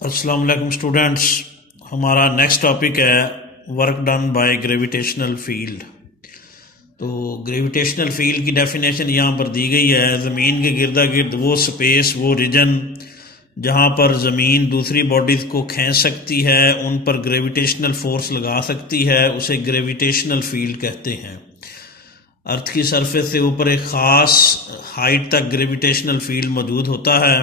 अस्सलाम वालेकुम स्टूडेंट्स। हमारा नेक्स्ट टॉपिक है work done by gravitational field. तो ग्रेविटेशनल फील्ड की डेफिनेशन यहाँ पर दी गई है, ज़मीन के गिरदा गिर्द वो स्पेस, वो रीजन जहाँ पर ज़मीन दूसरी बॉडीज़ को खींच सकती है, उन पर ग्रेविटेशनल फोर्स लगा सकती है, उसे ग्रेविटेशनल फील्ड कहते हैं। अर्थ की सरफेस से ऊपर एक ख़ास हाइट तक ग्रेविटेशनल फील्ड मौजूद होता है।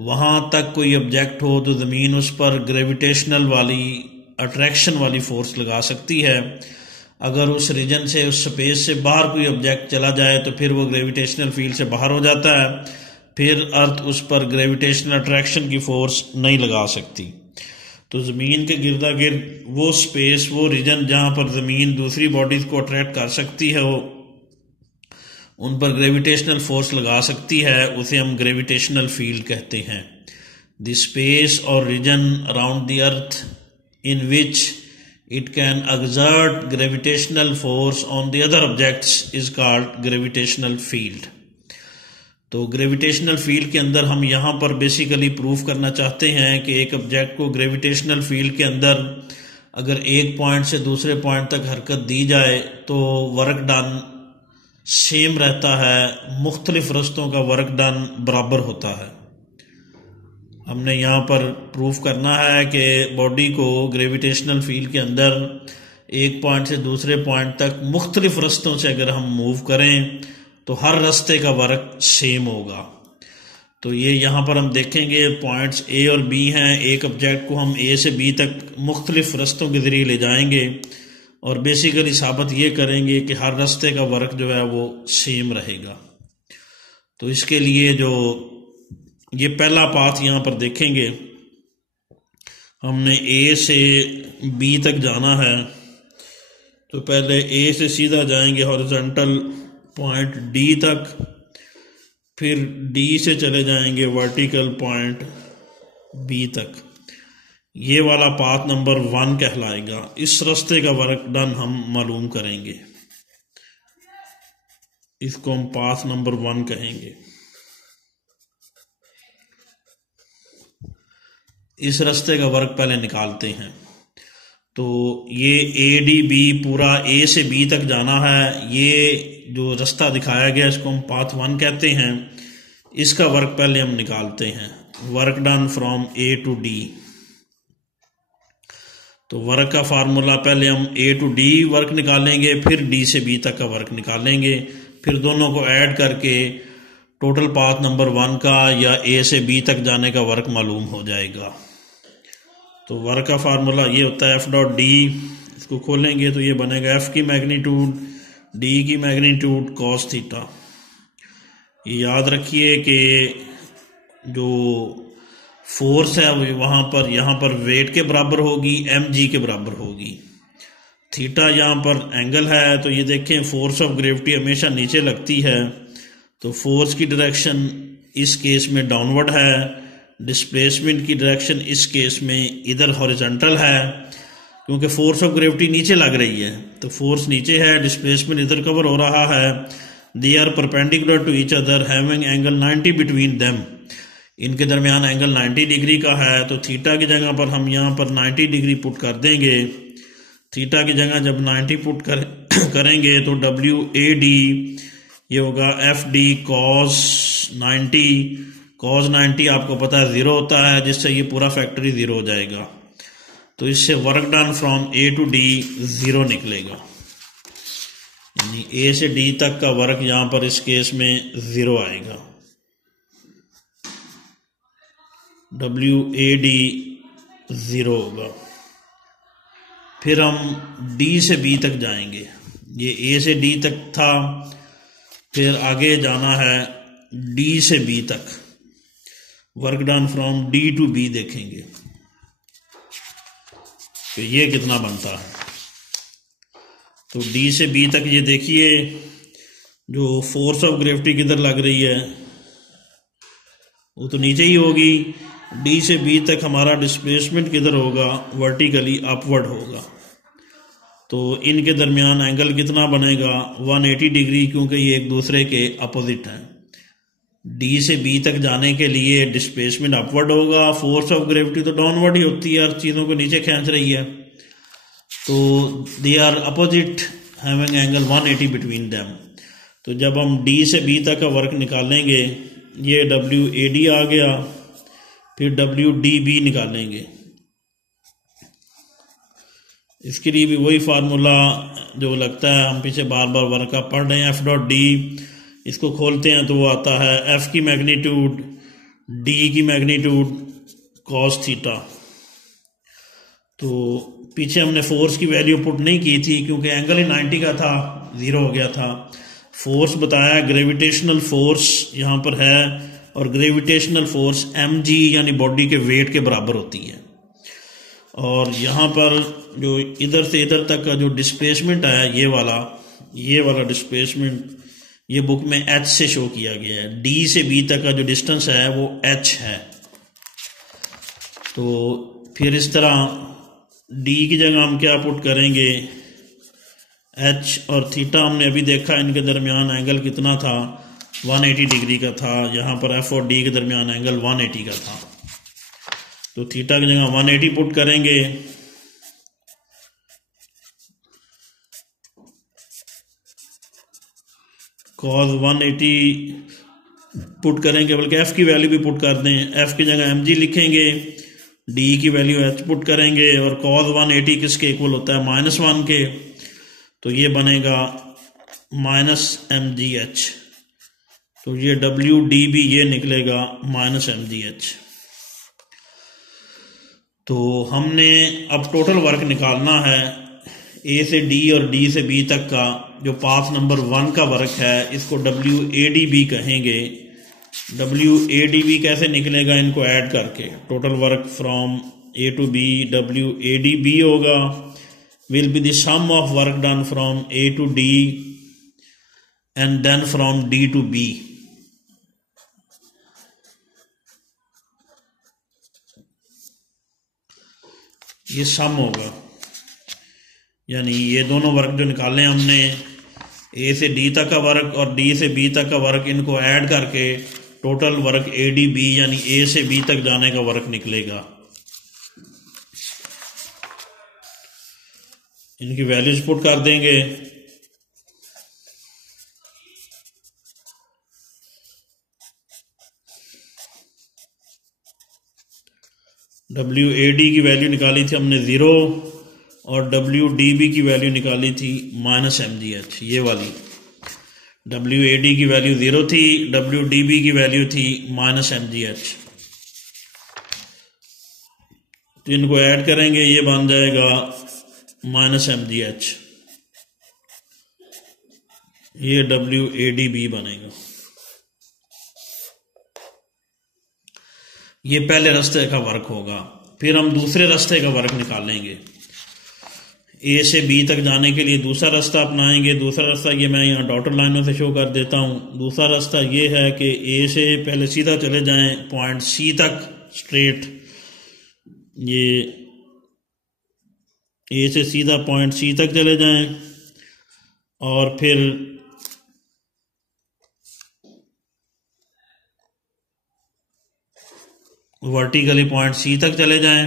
वहाँ तक कोई ऑब्जेक्ट हो तो ज़मीन उस पर ग्रेविटेशनल वाली अट्रैक्शन वाली फोर्स लगा सकती है। अगर उस रीजन से, उस स्पेस से बाहर कोई ऑब्जेक्ट चला जाए तो फिर वो ग्रेविटेशनल फील्ड से बाहर हो जाता है, फिर अर्थ उस पर ग्रेविटेशनल अट्रैक्शन की फोर्स नहीं लगा सकती। तो ज़मीन के गिरदा गिर्द वो स्पेस, वो रीजन जहाँ पर ज़मीन दूसरी बॉडीज़ को अट्रैक्ट कर सकती है, वो उन पर ग्रेविटेशनल फोर्स लगा सकती है, उसे हम ग्रेविटेशनल फील्ड कहते हैं। द स्पेस और region around the earth in which it can exert gravitational force on the other objects is called gravitational field. तो ग्रेविटेशनल फील्ड के अंदर हम यहाँ पर बेसिकली प्रूफ करना चाहते हैं कि एक ऑब्जेक्ट को ग्रेविटेशनल फील्ड के अंदर अगर एक पॉइंट से दूसरे पॉइंट तक हरकत दी जाए तो वर्क डन सेम रहता है, मुख्तलिफ रस्तों का वर्क डन बराबर होता है। हमने यहाँ पर प्रूफ करना है कि बॉडी को ग्रेविटेशनल फील्ड के अंदर एक पॉइंट से दूसरे पॉइंट तक मुख्तलिफ रस्तों से अगर हम मूव करें तो हर रास्ते का वर्क सेम होगा। तो ये यहाँ पर हम देखेंगे पॉइंट्स ए और बी हैं। एक ऑब्जेक्ट को हम ए से बी तक मुख्तलिफ रस्तों के ज़रिए ले जाएंगे और बेसिकली साबित ये करेंगे कि हर रास्ते का वर्क जो है वो सेम रहेगा। तो इसके लिए जो ये पहला पाथ यहाँ पर देखेंगे, हमने ए से बी तक जाना है तो पहले ए से सीधा जाएंगे हॉरिजॉन्टल पॉइंट डी तक, फिर डी से चले जाएंगे वर्टिकल पॉइंट बी तक। ये वाला पाथ नंबर 1 कहलाएगा। इस रास्ते का वर्क डन हम मालूम करेंगे, इसको हम पाथ नंबर 1 कहेंगे। इस रास्ते का वर्क पहले निकालते हैं। तो ये ए डी बी पूरा ए से बी तक जाना है। ये जो रास्ता दिखाया गया इसको हम पाथ 1 कहते हैं। इसका वर्क पहले हम निकालते हैं, work done from a to d. तो वर्क का फार्मूला पहले हम ए टू डी वर्क निकालेंगे, फिर डी से बी तक का वर्क निकालेंगे, फिर दोनों को ऐड करके टोटल पाथ नंबर 1 का या ए से बी तक जाने का वर्क मालूम हो जाएगा। तो वर्क का फार्मूला ये होता है एफ डॉट डी। इसको खोलेंगे तो ये बनेगा एफ की मैग्नीट्यूड डी की मैग्नीट्यूड कॉस थीटा। ये याद रखिए कि जो फोर्स है वहाँ पर यहाँ पर वेट के बराबर होगी, एम जी के बराबर होगी। थीटा यहाँ पर एंगल है, तो ये देखें फोर्स ऑफ ग्रेविटी हमेशा नीचे लगती है, तो फोर्स की डायरेक्शन इस केस में डाउनवर्ड है, डिस्प्लेसमेंट की डायरेक्शन इस केस में इधर हॉरिजॉन्टल है, क्योंकि फोर्स ऑफ ग्रेविटी नीचे लग रही है तो फोर्स नीचे है, डिस्प्लेसमेंट इधर कवर हो रहा है। They are perpendicular to each other having angle 90 between them. इनके दरमियान एंगल 90 डिग्री का है, तो थीटा की जगह पर हम यहाँ पर 90 डिग्री पुट कर देंगे। थीटा की जगह जब 90 पुट करेंगे तो डब्ल्यू ए डी ये होगा एफ डी कॉस 90। कॉस 90 आपको पता है 0 होता है, जिससे ये पूरा फैक्टर 0 हो जाएगा। तो इससे work done from a to d 0 निकलेगा, यानी ए से डी तक का वर्क यहाँ पर इस केस में 0 आएगा। डब्ल्यू ए डी 0 होगा। फिर हम डी से बी तक जाएंगे। ये ए से डी तक था, फिर आगे जाना है डी से बी तक। Work done from d to b देखेंगे तो ये कितना बनता है। तो डी से बी तक ये देखिए जो फोर्स ऑफ ग्रेविटी किधर लग रही है वो तो नीचे ही होगी। डी से बी तक हमारा डिस्प्लेसमेंट किधर होगा, वर्टिकली अपवर्ड होगा। तो इनके दरमियान एंगल कितना बनेगा 180 डिग्री, क्योंकि ये एक दूसरे के अपोजिट हैं। डी से बी तक जाने के लिए डिस्प्लेसमेंट अपवर्ड होगा, फोर्स ऑफ ग्रेविटी तो डाउनवर्ड ही होती है, हर चीज़ों को नीचे खींच रही है। तो they are opposite having angle 180 between them. तो जब हम डी से बी तक का वर्क निकालेंगे, ये WAD आ गया, फिर WDB निकालेंगे। इसके लिए भी वही फार्मूला जो लगता है, हम पीछे बार बार वर्क का पढ़ रहे हैं, F.D, इसको खोलते हैं तो वो आता है F की मैग्नीट्यूड D की मैग्नीट्यूड cos थीटा। तो पीछे हमने फोर्स की वैल्यू पुट नहीं की थी क्योंकि एंगल ही 90 का था, 0 हो गया था। फोर्स बताया ग्रेविटेशनल फोर्स यहाँ पर है, और ग्रेविटेशनल फोर्स mg यानी बॉडी के वेट के बराबर होती है। और यहाँ पर जो इधर से इधर तक का जो डिस्प्लेसमेंट है, ये वाला डिस्प्लेसमेंट ये बुक में h से शो किया गया है। D से B तक का जो डिस्टेंस है वो h है। तो फिर इस तरह D की जगह हम क्या पुट करेंगे, h और थीटा हमने अभी देखा, इनके दरमियान एंगल कितना था, 180 डिग्री का था। यहाँ पर F और D के दरमियान एंगल 180 का था। तो थीटा की जगह 180 पुट करेंगे, cos 180 पुट करेंगे, बल्कि f की वैल्यू भी पुट कर दें, f की जगह mg लिखेंगे, d की वैल्यू h पुट करेंगे, और cos 180 किसके इक्वल होता है, -1 के। तो ये बनेगा -mgh। तो ये WDB ये निकलेगा -mgh। तो हमने अब टोटल वर्क निकालना है A से D और D से B तक का, जो पाथ नंबर 1 का वर्क है, इसको WADB कहेंगे। WADB कैसे निकलेगा, इनको ऐड करके total work from A to B WADB होगा, will be the sum of work done from A to D and then from D to B। ये सम होगा, यानी ये दोनों वर्क जो निकाले हमने, A से D तक का वर्क और D से B तक का वर्क, इनको ऐड करके टोटल वर्क ADB यानी A से B तक जाने का वर्क निकलेगा। इनकी वैल्यूज पुट कर देंगे। WAD की वैल्यू निकाली थी हमने 0, और WDB की वैल्यू निकाली थी -mgh, ये वाली। WAD की वैल्यू 0 थी, WDB की वैल्यू थी -mgh। तो इनको ऐड करेंगे, ये बन जाएगा -mgh, ये WADB बनेगा। ये पहले रास्ते का वर्क होगा। फिर हम दूसरे रास्ते का वर्क निकालेंगे। A से B तक जाने के लिए दूसरा रास्ता अपनाएंगे। दूसरा रास्ता ये मैं यहाँ डॉटेड लाइनों से शो कर देता हूँ। दूसरा रास्ता ये है कि A से पहले सीधा चले जाएं पॉइंट C तक स्ट्रेट, ये A से सीधा पॉइंट C तक चले जाएं, और फिर वर्टिकली पॉइंट C तक चले जाएं,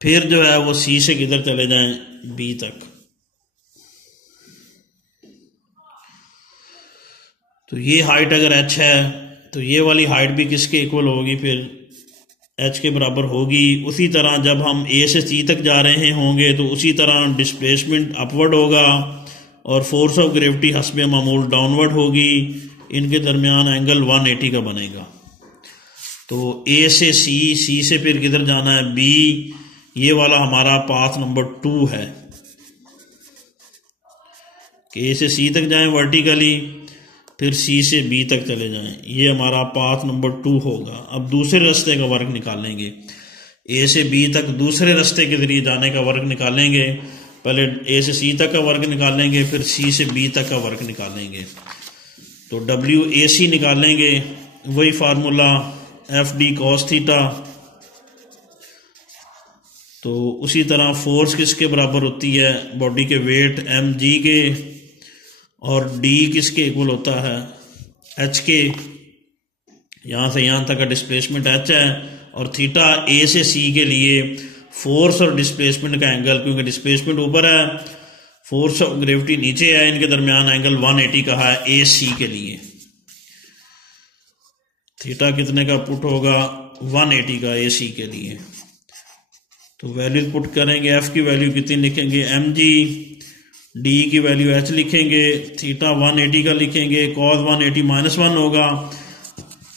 फिर जो है वो C से किधर चले जाएं, B तक। तो ये हाइट अगर h है तो ये वाली हाइट भी किसके इक्वल होगी, फिर h के बराबर होगी। उसी तरह जब हम A से C तक जा रहे होंगे तो उसी तरह डिस्प्लेसमेंट अपवर्ड होगा और फोर्स ऑफ ग्रेविटी हस्बे मामूल डाउनवर्ड होगी। इनके दरमियान एंगल 180 का बनेगा। तो A से C से फिर किधर जाना है, B। ये वाला हमारा पाथ नंबर 2 है कि A से C तक जाएं वर्टिकली, फिर C से B तक चले जाएं। ये हमारा पाथ नंबर 2 होगा। अब दूसरे रास्ते का वर्क निकालेंगे। A से B तक दूसरे रास्ते के जरिए जाने का वर्क निकालेंगे। पहले A से C तक का वर्क निकालेंगे, फिर C से B तक का वर्क निकालेंगे। तो WAC निकालेंगे, वही फार्मूला FD cos थीटा। तो उसी तरह फोर्स किसके बराबर होती है, बॉडी के वेट mg के, और D किसके इक्वल होता है, h के। यहाँ से यहाँ तक का डिस्प्लेसमेंट h है, और थीटा ए से सी के लिए फोर्स और डिस्प्लेसमेंट का एंगल, क्योंकि डिस्प्लेसमेंट ऊपर है, फोर्स ऑफ ग्रेविटी नीचे है, इनके दरमियान एंगल 180 का है ए सी के लिए। थीटा कितने का पुट होगा, 180 का ए सी के लिए। तो वैल्यू पुट करेंगे, एफ की वैल्यू कितनी लिखेंगे, एम जी, डी की वैल्यू एच लिखेंगे, थीटा 180 का लिखेंगे, कॉस 180 -1 होगा,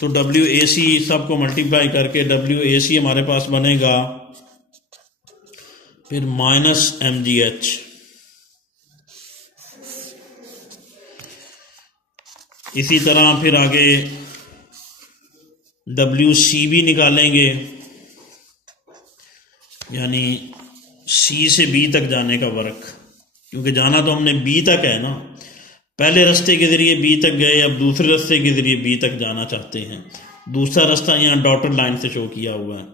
तो डब्ल्यू ए सी सबको मल्टीप्लाई करके डब्ल्यू ए सी हमारे पास बनेगा फिर -mgh। इसी तरह फिर आगे डब्ल्यू सी भी निकालेंगे, यानी सी से बी तक जाने का वर्क, क्योंकि जाना तो हमने बी तक है ना, पहले रास्ते के जरिए बी तक गए, अब दूसरे रास्ते के जरिए बी तक जाना चाहते हैं। दूसरा रास्ता यहाँ डॉटेड लाइन से शो किया हुआ है।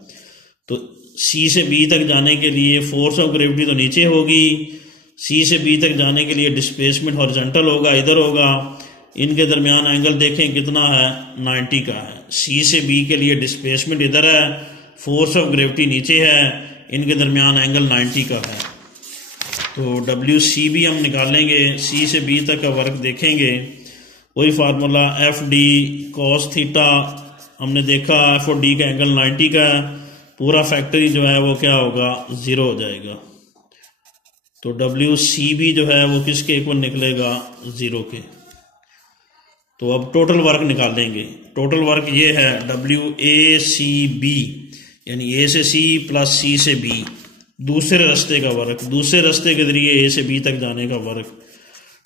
तो सी से बी तक जाने के लिए फोर्स ऑफ ग्रेविटी तो नीचे होगी, सी से बी तक जाने के लिए डिस्प्लेसमेंट हॉरिजॉन्टल होगा, इधर होगा। इनके दरमियान एंगल देखें कितना है, 90 का है। सी से बी के लिए डिस्प्लेसमेंट इधर है, फोर्स ऑफ ग्रेविटी नीचे है, इनके दरमियान एंगल 90 का है। तो डब्ल्यू सी भी हम निकालेंगे, सी से बी तक का वर्क देखेंगे, वही formula F D cos theta, हमने देखा एफ और डी का एंगल 90 का है, पूरा फैक्टरी जो है वो क्या होगा, 0 हो जाएगा। तो डब्ल्यू सी भी जो है वो किसके इक्वल निकलेगा, 0 के। तो अब टोटल वर्क निकालेंगे। टोटल वर्क ये है डब्ल्यू ए सी बी, यानी ए से सी प्लस सी से बी, दूसरे रास्ते का वर्क, दूसरे रास्ते के जरिए ए से बी तक जाने का वर्क।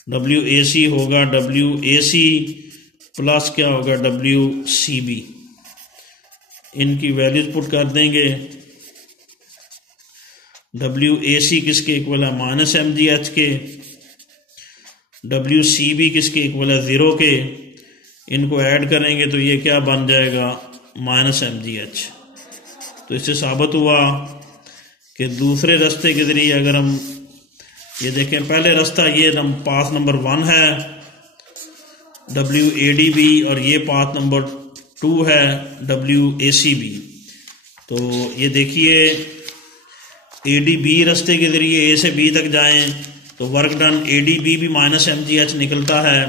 डब्ल्यू ए सी होगा डब्ल्यू ए सी प्लस क्या होगा, डब्ल्यू सी बी। इनकी वैल्यूज पुट कर देंगे। डब्ल्यू ए सी किसके इक्वल है, -mgh के। डब्ल्यू सी बी किसके इक्वल है, 0 के। इनको ऐड करेंगे तो ये क्या बन जाएगा, -mgh। तो इससे साबित हुआ कि दूसरे रास्ते के जरिए अगर हम ये देखें, पहले रास्ता ये पाथ नंबर 1 है WADB, और ये पाथ नंबर 2 है WACB। तो ये देखिए ADB रास्ते के जरिए A से B तक जाएं तो वर्क डन ADB भी -mgh निकलता है।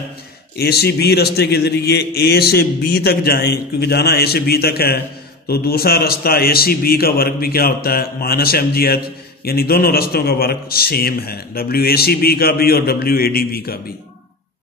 ACB रास्ते के जरिए A से B तक जाएं, क्योंकि जाना A से B तक है, तो दूसरा रास्ता ACB का वर्क भी क्या होता है, -mgh, यानी दोनों रास्तों का वर्क सेम है, WACB का भी और WADB का भी।